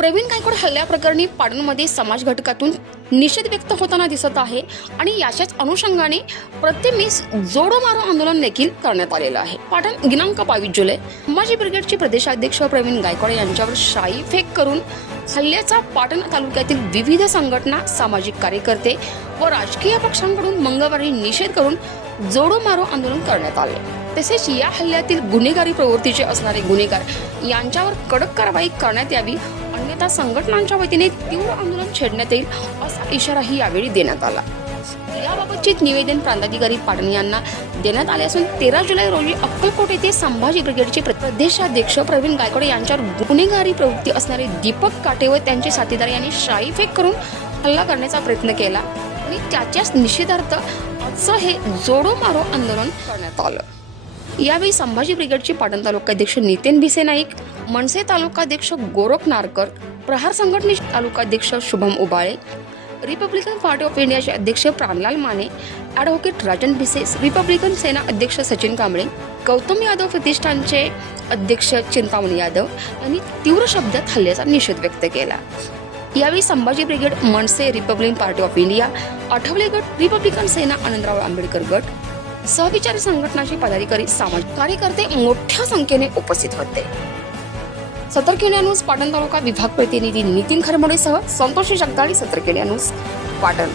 प्रवीण गायकवाड हल्ल्याप्रकरणी पाटणमध्ये समाज घटकातून निषेध व्यक्त होताना दिसत आहे आणि याच्याच अनुषंगाने प्रत्येक जोडो मारो आंदोलन देखील करण्यात आलेलं आहे. पाटण दिनांक बावीस जुलै संभाजी ब्रिगेडचे प्रदेशाध्यक्ष प्रवीण गायकवाड यांच्यावर शाई फेक करून हल्ल्याचा पाटण तालुक्यातील विविध संघटना सामाजिक कार्यकर्ते व राजकीय पक्षांकडून मंगळवारी निषेध करून जोडो मारो आंदोलन करण्यात आले. तसेच या हल्ल्यातील गुन्हेगारी प्रवृत्तीचे असणारे गुन्हेगार यांच्यावर कडक कारवाई करण्यात यावी मान्यता संघटनांच्या वतीने तीव्र आंदोलन छेडण्यात येईल असा इशाराही यावेळी देण्यात आला. याबाबतचे निवेदन प्रांताधिकारी पाटण यांना देण्यात आले असून तेरा जुलै रोजी अक्कलकोट येथे संभाजी ब्रिगेडचे प्रदेशाध्यक्ष प्रवीण गायकवाड यांच्यावर गुन्हेगारी प्रवृत्ती असणारे दीपक काटे व त्यांचे साथीदार यांनी शाई फेक करून हल्ला करण्याचा प्रयत्न केला आणि त्याच्याच निषेधार्थ आजचं हे जोडो मारो आंदोलन करण्यात आलं. यावेळी संभाजी ब्रिगेडचे पाटण तालुकाध्यक्ष नितीन भिसे नाईक मनसे तालुकाध्यक्ष गोरख नारकर प्रहार संघटनेचे तालुकाध्यक्ष Shubham Ubale Republican Party of इंडियाचे अध्यक्ष प्राणलाल माने ॲडव्होकेट राजन भिसे रिपब्लिकन सेना अध्यक्ष सचिन कांबळे गौतम यादव प्रतिष्ठानचे अध्यक्ष चिंतामणी यादव यांनी तीव्र शब्दात हल्ल्याचा निषेध व्यक्त केला. यावेळी Sambhaji brigade Manase Republican Party of India Athawale गट रिपब्लिकन सेना आनंदराव आंबेडकर गट सहविचारी संघटनाचे पदाधिकारी सामाजिक कार्यकर्ते मोठ्या संख्येने उपस्थित होते. सतर्किण्या न्यूज पाटण तालुका विभाग प्रतिनिधी नितीन खरमोडेसह संतोषी जगदाळी सतर्किण्या न्यूज पाटण.